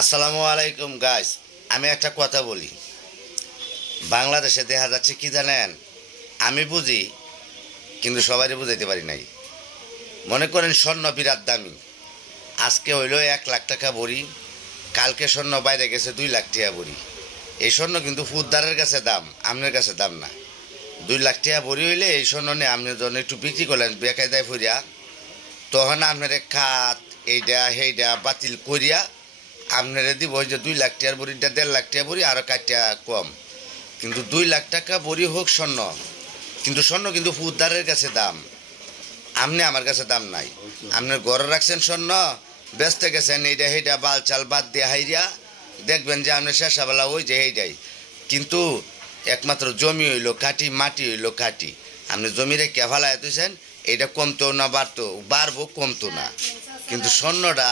আসসালামু আলাইকুম গাইস। আমি একটা কথা বলি, বাংলাদেশে দেখা যাচ্ছে কি জানেন, আমি বুঝি কিন্তু সবাই বুঝাইতে পারি নাই। মনে করেন স্বর্ণ বিরাট দামি, আজকে হইল 1 লাখ টাকা ভরি, কালকে স্বর্ণ বাইরে গেছে 2 লাখ টাকা ভরি। এই স্বর্ণ কিন্তু ফুটদারের কাছে দাম, আপনার কাছে দাম না। 2 লাখ টাকা ভরি হইলে এই স্বর্ণ নিয়ে আপনি যখন একটু বিক্রি করলেন বেকায়দায় ফুরিয়া, তখন আপনার খাত এইটা সেইটা বাতিল করিয়া আপনারা দিব ওই যে 2 লাখ টাকার বড়িটা 1.5 লাখ টাকা বড়ি আরও কাটটা কম। কিন্তু 2 লাখ টাকা বড়ি হোক স্বর্ণ, কিন্তু স্বর্ণ কিন্তু ফুটদারের কাছে দাম, আপনি আমার কাছে দাম নাই। আপনি ঘরে রাখছেন স্বর্ণ, বেচতে গেছেন এইটা সেইটা বাল চাল বাদ দিয়ে হাইরিয়া, দেখবেন যে আপনি শেষাবেলা ওই যে এইটাই। কিন্তু একমাত্র জমি হইল কাঠি, মাটি হইল কাঠি। আপনি জমিরে কেভালায় তুইছেন, এইটা কমতো না বাড়তো, বাড়বো কমতো না। কিন্তু স্বর্ণটা